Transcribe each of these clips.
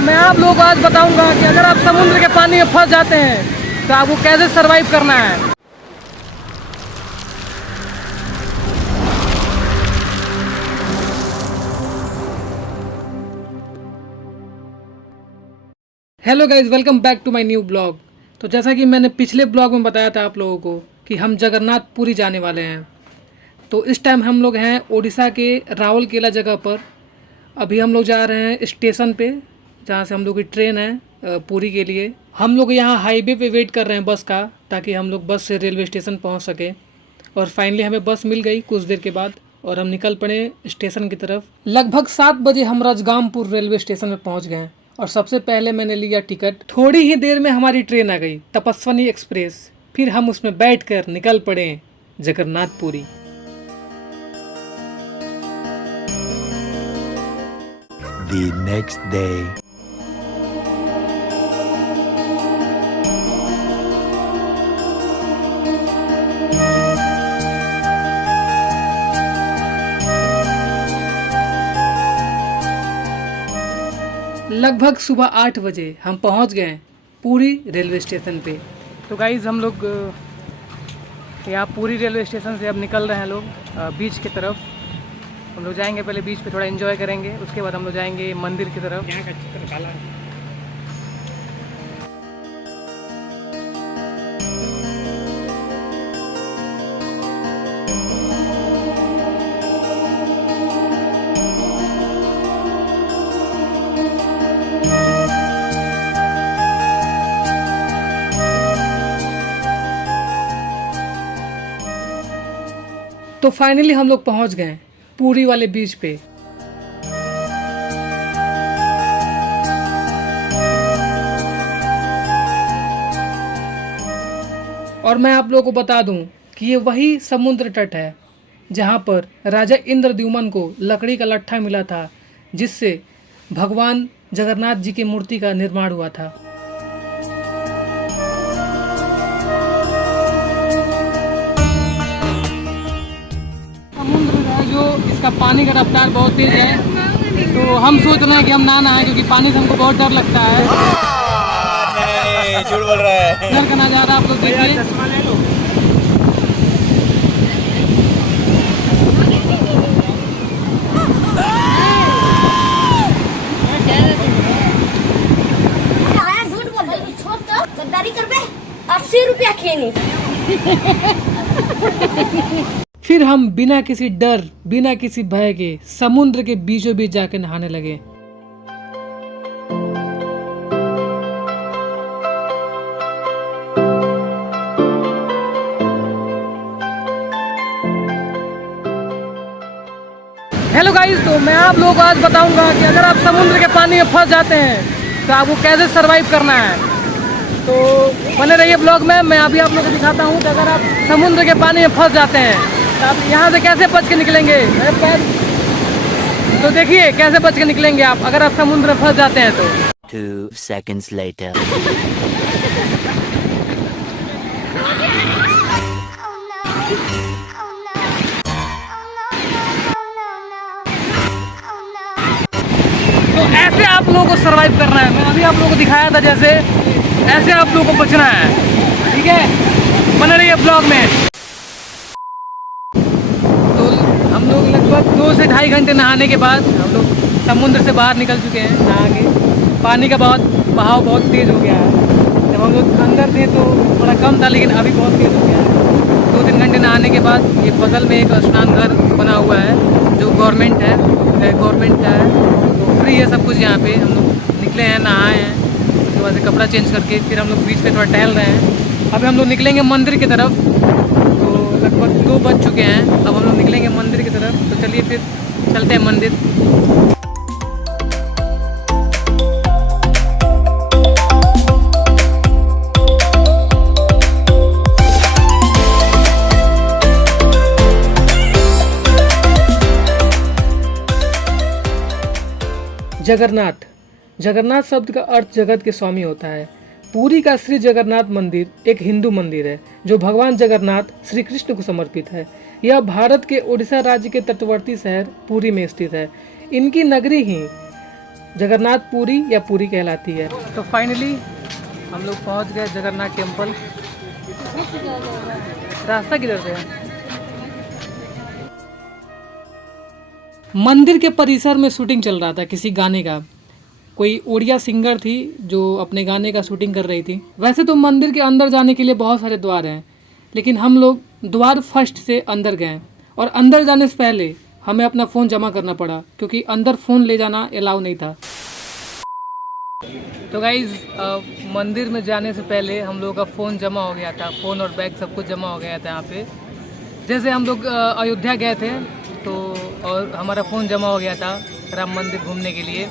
मैं आप लोगों को आज बताऊंगा कि अगर आप समुद्र के पानी में फंस जाते हैं तो आपको कैसे सरवाइव करना है। Hello guys, welcome back to my new blog. तो जैसा कि मैंने पिछले ब्लॉग में बताया था आप लोगों को कि हम जगन्नाथपुरी जाने वाले हैं। तो इस टाइम हम लोग हैं उड़ीसा के राउरकेला जगह पर। अभी हम लोग जा रहे हैं स्टेशन पे, जहाँ से हम लोग की ट्रेन है पुरी के लिए। हम लोग यहाँ हाईवे पे वेट कर रहे हैं बस का, ताकि हम लोग बस से रेलवे स्टेशन पहुँच सके। और फाइनली हमें बस मिल गई कुछ देर के बाद और हम निकल पड़े स्टेशन की तरफ। लगभग 7 बजे हम राजगामपुर रेलवे स्टेशन में पहुँच गए और सबसे पहले मैंने लिया टिकट। थोड़ी ही देर में हमारी ट्रेन आ गई, तपस्वनी एक्सप्रेस। फिर हम उसमें बैठकर निकल पड़े जगन्नाथपुरी। The next day. लगभग सुबह 8 बजे हम पहुंच गए पुरी रेलवे स्टेशन पे। तो गाइज़ हम लोग यहाँ पुरी रेलवे स्टेशन से अब निकल रहे हैं लोग बीच की तरफ। हम लोग जाएंगे, पहले बीच पे थोड़ा एंजॉय करेंगे, उसके बाद हम लोग जाएंगे मंदिर की तरफ। यहाँ का चित्र काला है। तो फाइनली हम लोग पहुंच गए पुरी वाले बीच पे। और मैं आप लोगों को बता दूं कि ये वही समुद्र तट है जहां पर राजा इंद्रद्युम्न को लकड़ी का लट्ठा मिला था, जिससे भगवान जगन्नाथ जी की मूर्ति का निर्माण हुआ था। जो इसका पानी का रफ्तार बहुत तेज है, तो हम सोच रहे हैं कि हम ना नहाएं, क्योंकि पानी से हमको बहुत डर लगता है। नहीं, झूठ बोल रहा है। इधर का नज़ारा आप लोग देखिए। गद्दारी कर बे, 80 रुपया खेनी। फिर हम बिना किसी डर, बिना किसी भय के समुद्र के बीचों बीच जाकर नहाने लगे। हेलो गाइस, तो मैं आप लोगों को आज बताऊंगा कि अगर आप समुद्र के पानी में फंस जाते हैं तो आपको कैसे सरवाइव करना है। तो बने रहिए ब्लॉग में। मैं अभी आप लोगों को दिखाता हूँ कि अगर आप समुद्र के पानी में फंस जाते हैं तो आप यहाँ से कैसे बच के निकलेंगे। तो देखिए कैसे बच के निकलेंगे आप अगर आप समुद्र में फंस जाते हैं तो। 2 seconds later. तो ऐसे आप लोगों को सरवाइव करना है। मैं अभी आप लोगों को दिखाया था जैसे, ऐसे आप लोगों को बचना है। ठीक है, बने रहिए ब्लॉग में। तो हम लोग लगभग 2 से 2.5 घंटे नहाने के बाद हम लोग समुद्र से बाहर निकल चुके हैं नहा के। पानी का बहाव बहुत तेज़ हो गया है। जब हम लोग अंदर थे तो थोड़ा कम था, लेकिन अभी बहुत तेज़ हो गया है। 2-3 घंटे नहाने के बाद ये बगल में एक स्नान घर बना हुआ है जो गवर्नमेंट का है। तो फ्री है सब कुछ यहाँ पे। हम लोग निकले हैं, नहाए हैं, उसके बाद से कपड़ा चेंज करके फिर हम लोग बीच पे थोड़ा टहल रहे हैं। अभी हम लोग निकलेंगे मंदिर की तरफ। तो लगभग 2 बज चुके हैं, अब हम लोग निकलेंगे मंदिर की तरफ। तो चलिए फिर चलते हैं मंदिर। जगन्नाथ शब्द का अर्थ जगत के स्वामी होता है। पुरी का श्री जगन्नाथ मंदिर एक हिंदू मंदिर है जो भगवान जगन्नाथ श्री कृष्ण को समर्पित है। यह भारत के उड़ीसा राज्य के तटवर्ती शहर पुरी में स्थित है। इनकी नगरी ही जगन्नाथपुरी या पुरी कहलाती है। तो फाइनली हम लोग पहुंच गए जगन्नाथ टेम्पल। रास्ता किधर से है? मंदिर के परिसर में शूटिंग चल रहा था किसी गाने का। कोई ओडिया सिंगर थी जो अपने गाने का शूटिंग कर रही थी। वैसे तो मंदिर के अंदर जाने के लिए बहुत सारे द्वार हैं, लेकिन हम लोग द्वार फर्स्ट से अंदर गए और अंदर जाने से पहले हमें अपना फ़ोन जमा करना पड़ा क्योंकि अंदर फ़ोन ले जाना अलाउ नहीं था। तो गाइज़ मंदिर में जाने से पहले हम लोगों का फ़ोन जमा हो गया था, फ़ोन और बैग सब कुछ जमा हो गया था यहाँ पे। जैसे हम लोग अयोध्या गए थे तो और हमारा फ़ोन जमा हो गया था राम मंदिर घूमने के लिए,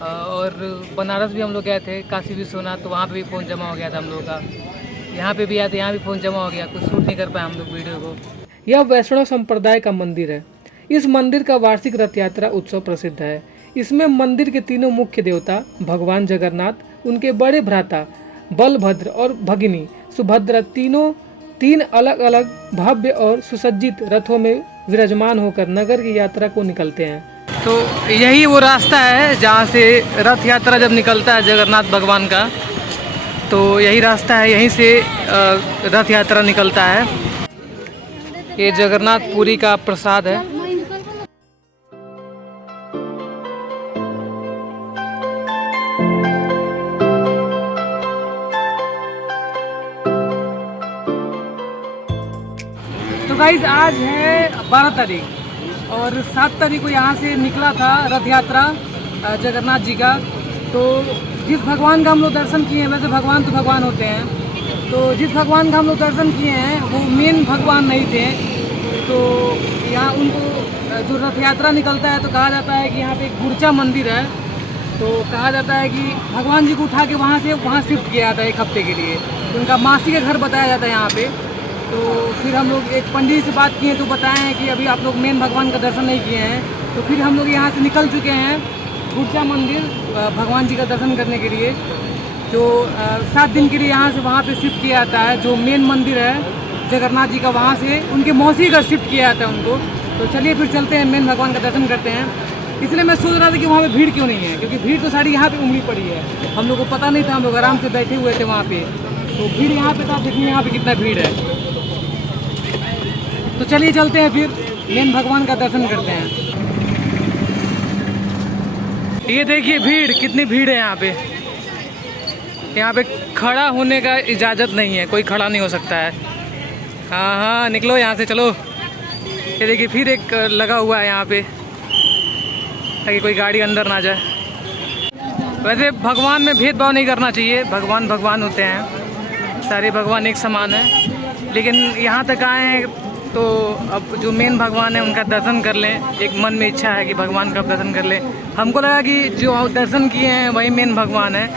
और बनारस भी हम लोग गए थे, काशी विश्वनाथ, तो वहाँ पे भी फ़ोन जमा हो गया था हम लोगों का। यहाँ पे भी आए थे, यहाँ भी फ़ोन जमा हो गया, कुछ शूट नहीं कर पाए हम लोग वीडियो को। यह वैष्णव संप्रदाय का मंदिर है। इस मंदिर का वार्षिक रथ यात्रा उत्सव प्रसिद्ध है। इसमें मंदिर के तीनों मुख्य देवता भगवान जगन्नाथ, उनके बड़े भ्राता बलभद्र और भगिनी सुभद्रा तीन अलग अलग भव्य और सुसज्जित रथों में विराजमान होकर नगर की यात्रा को निकलते हैं। तो यही वो रास्ता है जहाँ से रथ यात्रा जब निकलता है जगन्नाथ भगवान का, तो यही रास्ता है, यहीं से रथ यात्रा निकलता है। ये जगन्नाथपुरी का प्रसाद है। तो गाइज आज है 12 तारीख और 7 तारीख को यहाँ से निकला था रथ यात्रा जगन्नाथ जी का। तो जिस भगवान का हम लोग दर्शन किए हैं, वैसे भगवान तो भगवान होते हैं, तो जिस भगवान का हम लोग दर्शन किए हैं वो मेन भगवान नहीं थे। तो यहाँ उनको जो रथ यात्रा निकलता है तो कहा जाता है कि यहाँ पे एक गुरचा मंदिर है, तो कहा जाता है कि भगवान जी को उठा के वहाँ शिफ्ट किया जाता है 1 हफ्ते के लिए। तो उनका मासी का घर बताया जाता है यहाँ पे। तो फिर हम लोग एक पंडित से बात किए तो बताए हैं कि अभी आप लोग मेन भगवान का दर्शन नहीं किए हैं। तो फिर हम लोग यहाँ से निकल चुके हैं गुरचा मंदिर भगवान जी का दर्शन करने के लिए। जो 7 दिन के लिए यहाँ से वहाँ पे शिफ्ट किया जाता है, जो मेन मंदिर है जगन्नाथ जी का, वहाँ से उनके मौसी का शिफ्ट किया जाता है उनको। तो चलिए फिर चलते हैं, मेन भगवान का दर्शन करते हैं। इसलिए मैं सोच रहा था कि वहाँ पे भीड़ क्यों नहीं है, क्योंकि भीड़ तो सारी यहाँ पे उमड़ी पड़ी है। हम लोग को पता नहीं था, हम लोग आराम से बैठे हुए थे वहाँ पे, तो भीड़ यहाँ पे था। देखिए यहाँ पे कितना भीड़ है। तो चलिए चलते हैं फिर मेन भगवान का दर्शन करते हैं। ये देखिए भीड़, कितनी भीड़ है यहाँ पे। यहाँ पे खड़ा होने का इजाज़त नहीं है, कोई खड़ा नहीं हो सकता है। हाँ हाँ निकलो यहाँ से, चलो। ये देखिए फिर एक लगा हुआ है यहाँ पे ताकि कोई गाड़ी अंदर ना जाए। वैसे भगवान में भेदभाव नहीं करना चाहिए, भगवान भगवान होते हैं, सारे भगवान एक समान है। लेकिन यहाँ तक आए हैं तो अब जो मेन भगवान है उनका दर्शन कर लें। एक मन में इच्छा है कि भगवान का दर्शन कर लें। हमको लगा कि जो दर्शन किए हैं वही मेन भगवान है,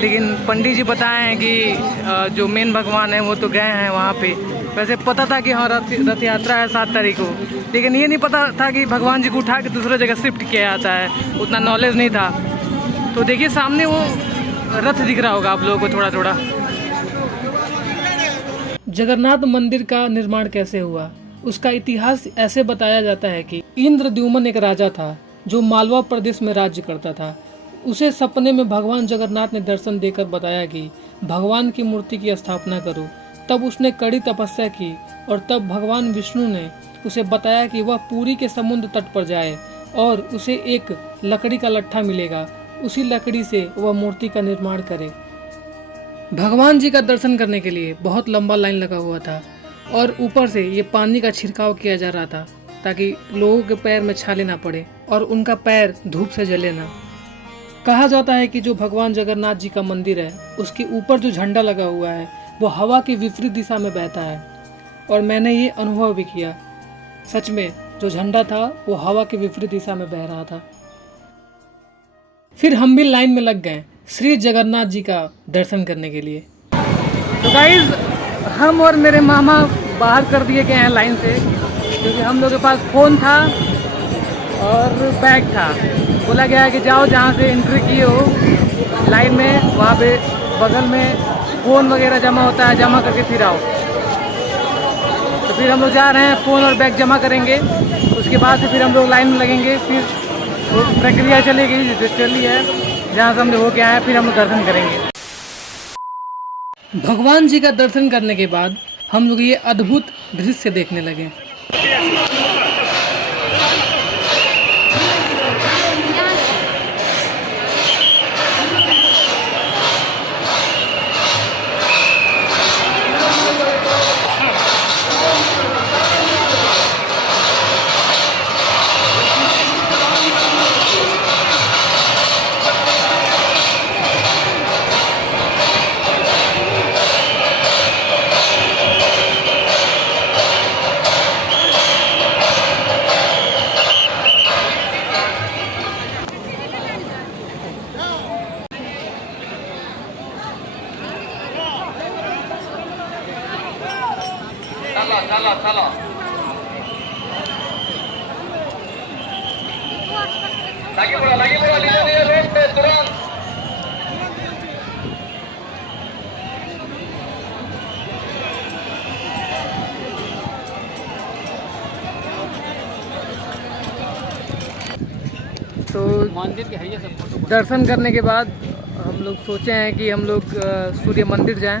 लेकिन पंडित जी बताए हैं कि जो मेन भगवान है वो तो गए हैं वहाँ पे। वैसे पता था कि हाँ रथ यात्रा है 7 तारीख को, लेकिन ये नहीं पता था कि भगवान जी को उठा के दूसरे जगह शिफ्ट किया जाता है, उतना नॉलेज नहीं था। तो देखिए सामने वो रथ दिख रहा होगा आप लोगों को थोड़ा थोड़ा। जगन्नाथ मंदिर का निर्माण कैसे हुआ, उसका इतिहास ऐसे बताया जाता है कि इंद्रद्युम्न एक राजा था जो मालवा प्रदेश में राज्य करता था। उसे सपने में भगवान जगन्नाथ ने दर्शन देकर बताया कि भगवान की मूर्ति की स्थापना करो। तब उसने कड़ी तपस्या की और तब भगवान विष्णु ने उसे बताया कि वह पुरी के समुद्र तट पर जाए और उसे एक लकड़ी का लट्ठा मिलेगा, उसी लकड़ी से वह मूर्ति का निर्माण करे। भगवान जी का दर्शन करने के लिए बहुत लंबा लाइन लगा हुआ था और ऊपर से ये पानी का छिड़काव किया जा रहा था ताकि लोगों के पैर में छाले ना पड़े और उनका पैर धूप से जले ना। कहा जाता है कि जो भगवान जगन्नाथ जी का मंदिर है उसके ऊपर जो झंडा लगा हुआ है वो हवा के विपरीत दिशा में बहता है, और मैंने ये अनुभव भी किया। सच में जो झंडा था वो हवा के विपरीत दिशा में बह रहा था। फिर हम भी लाइन में लग गए श्री जगन्नाथ जी का दर्शन करने के लिए। तो गाइज हम और मेरे मामा बाहर कर दिए गए हैं लाइन से, क्योंकि हम लोग के पास फ़ोन था और बैग था। बोला गया है कि जाओ जहाँ से एंट्री किए हो लाइन में, वहाँ पे बगल में फ़ोन वगैरह जमा होता है, जमा करके फिर आओ। तो फिर हम लोग जा रहे हैं, फ़ोन और बैग जमा करेंगे, उसके बाद से फिर हम लोग लाइन में लगेंगे। फिर वो प्रक्रिया चली गई जो चली है, जहाँ से हम लोग होके आए हैं, फिर हम लोग दर्शन करेंगे। भगवान जी का दर्शन करने के बाद हम लोग ये अद्भुत दृश्य देखने लगे। तो मंदिर के है ये सब दर्शन करने के बाद हम लोग सोचे हैं कि हम लोग सूर्य मंदिर जाएं,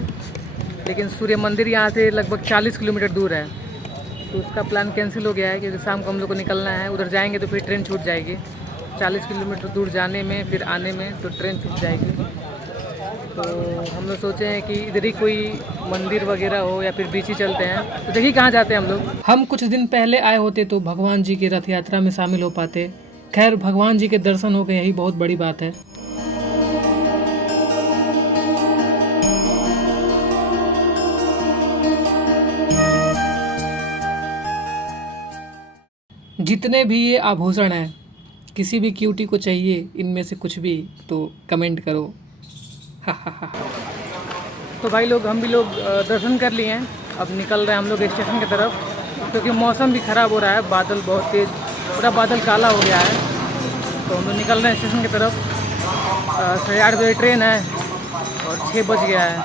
लेकिन सूर्य मंदिर यहाँ से लगभग 40 किलोमीटर दूर है, तो उसका प्लान कैंसिल हो गया है क्योंकि शाम को हम लोग को निकलना है। उधर जाएंगे तो फिर ट्रेन छूट जाएगी, 40 किलोमीटर दूर जाने में फिर आने में तो ट्रेन छूट जाएगी। तो हम लोग सोचे हैं कि इधर ही कोई मंदिर वगैरह हो या फिर बीच ही चलते हैं। तो देखिए कहाँ जाते हैं हम लोग। हम कुछ दिन पहले आए होते तो भगवान जी की रथ यात्रा में शामिल हो पाते। खैर भगवान जी के दर्शन हो गए, यही बहुत बड़ी बात है। जितने भी ये आभूषण हैं, किसी भी क्यूटी को चाहिए इनमें से कुछ भी तो कमेंट करो। तो भाई लोग हम भी लोग दर्शन कर लिए हैं, अब निकल रहे हैं हम लोग स्टेशन की तरफ, क्योंकि मौसम भी ख़राब हो रहा है, बादल बहुत तेज़, पूरा बादल काला हो गया है। तो हम लोग निकल रहे हैं स्टेशन की तरफ। 8:30 बजे ट्रेन है और 6 बज गया है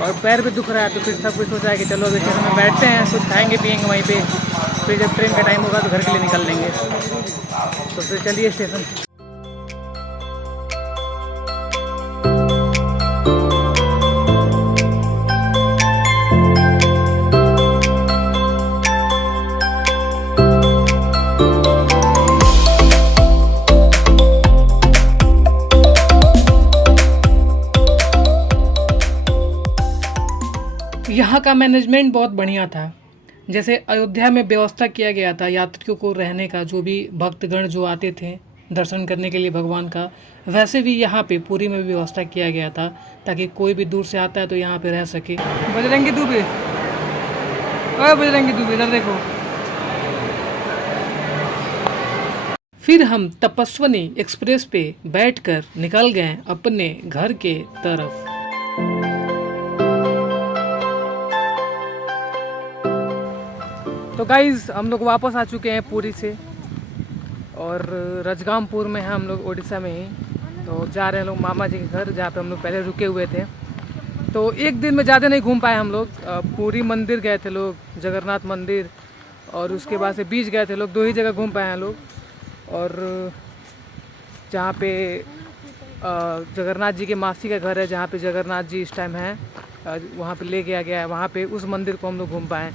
और पैर भी दुख रहा है, तो फिर सब कुछ सोचा है कि चलो अभी स्टेशन में बैठते हैं, कुछ खाएंगे पिएंगे वहीं पे, फिर जब ट्रेन का टाइम होगा तो घर के लिए निकल लेंगे। तो फिर चलिए स्टेशन। यहाँ का मैनेजमेंट बहुत बढ़िया था। जैसे अयोध्या में व्यवस्था किया गया था यात्रियों को रहने का, जो भी भक्तगण जो आते थे दर्शन करने के लिए भगवान का, वैसे भी यहाँ पे पुरी में भी व्यवस्था किया गया था, ताकि कोई भी दूर से आता है तो यहाँ पे रह सके। बजरंगी दुबे, ओए बजरंगी दुबे, इधर देखो। फिर हम तपस्वनी एक्सप्रेस पे बैठकर निकल गए अपने घर के तरफ। तो गाइज़ हम लोग वापस आ चुके हैं पुरी से और रजगामपुर में हैं हम लोग, उड़ीसा में ही। तो जा रहे हैं लोग मामा जी के घर, जहाँ पे हम लोग पहले रुके हुए थे। तो एक दिन में ज़्यादा नहीं घूम पाए हम लोग। पुरी मंदिर गए थे लोग, जगन्नाथ मंदिर, और उसके बाद से बीच गए थे लोग। 2 ही जगह घूम पाए हैं लोग। और जहाँ पे जगन्नाथ जी के मासी का घर है, जहाँ पे जगन्नाथ जी इस टाइम हैं, वहाँ पे ले गया गया है, वहाँ पे उस मंदिर को हम लोग घूम पाए।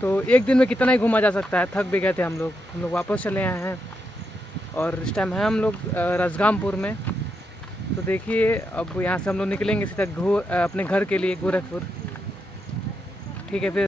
तो एक दिन में कितना ही घूमा जा सकता है, थक भी गए थे हम लोग वापस चले आए हैं। और इस टाइम है हम लोग रजगामपुर में। तो देखिए अब यहाँ से हम लोग निकलेंगे सीधा अपने घर के लिए गोरखपुर। ठीक है फिर।